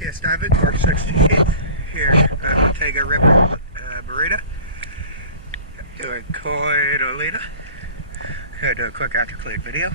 Yes, David, Mark 16th, here at Montego River, Marina. Doing Kononina. Gonna do a quick after clean video.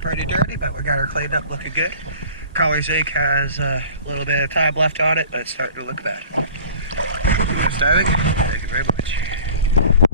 Pretty dirty, but we got her cleaned up looking good. Color zinc has a little bit of time left on it, but it's starting to look bad. Yes, David. Thank you very much.